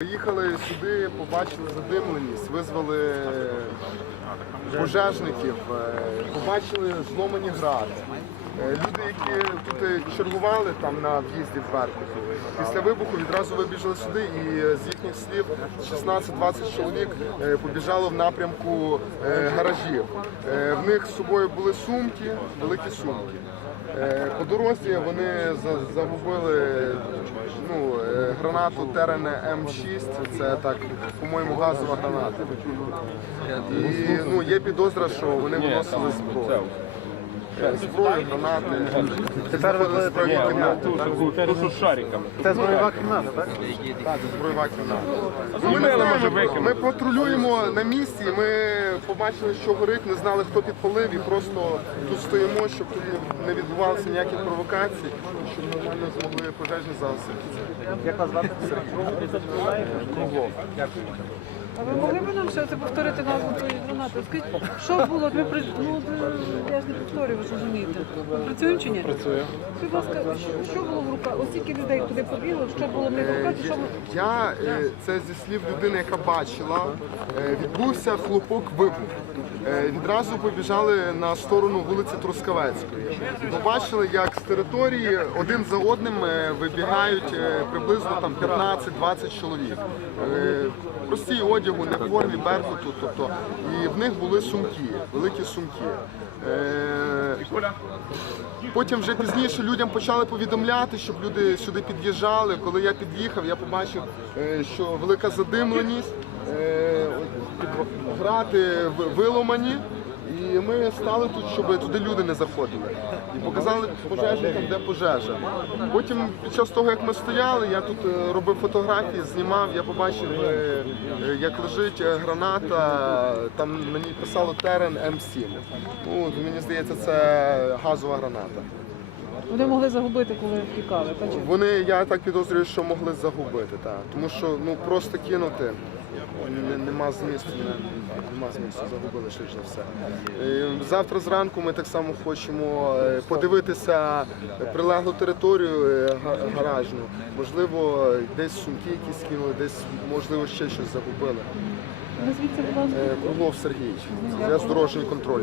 Приїхали сюди, побачили задимленість, визвали пожежників, е, побачили зломані гради. Е, Люди, які тут е, чергували там на в'їзді в Беркуту, після вибуху відразу вибіжали сюди і е, з їхніх слів 16-20 чоловік побіжало в напрямку гаражів. В них з собою були сумки, великі сумки. По дорозі вони загубили ну, гранату Терен М6, це так, по-моєму, газова граната. І ну, є підозра, що вони виносили зброю. Зброю, гранати. Тепер ви будете збройні кімнати. Ту, з шариками. Це зброєва кімната, так? Так, це зброєва кімната. Ну, Ми, не знаємо, ми, ми патрулюємо на місці, ми побачили, що горить, не знали, хто підпалив, і просто тут стоїмо, щоб тут не- відбувалося ніяких провокацій, щоб нормально змогли пожежні загасити. Як вас звати? Круглов. А ви могли б нам ще це повторити назву тої гранати? Скажіть, що було? Ми при... ну, я ж не повторюю, ви ж розумієте. Ми працюємо чи ні? Працюємо. Будь ласка, що, що було в руках? Ось стільки людей туди побігло, що було в них в руках, що ми... Я е, це зі слів людини, яка бачила, е, відбувся хлопок вибуху. Е, Відразу побіжали на сторону вулиці Трускавецької. Побачили, як з території один за одним е, вибігають е, приблизно там 15-20 чоловік. Е, Прості одягу, не в формі беркуту, тобто і в них були сумки, великі сумки. Е, Потім вже пізніше людям почали повідомляти, щоб люди сюди під'їжджали. Коли я під'їхав, я побачив, е, що велика задимленість, е, грати виломані. І ми стали тут, щоб туди люди не заходили. І показали пожежникам, де пожежа. Потім, під час того, як ми стояли, я тут е, робив фотографії, знімав, я побачив, е, е, як лежить граната, там ній писало Терен М7. Ну, мені здається, це газова граната. Вони могли загубити, коли втікали. Та чи? Вони, я так підозрюю, що могли загубити, так. Тому що ну просто кинути не- нема змісту, не- нема змісту, загубили швидше за все. Е, Завтра зранку ми так само хочемо е, подивитися прилеглу територію е, га- гаражну. Можливо, десь сумки якісь кинули, десь можливо ще щось загубили. Звідси, будь ласка. Е, Круглов Сергій, я з дорожній контроль.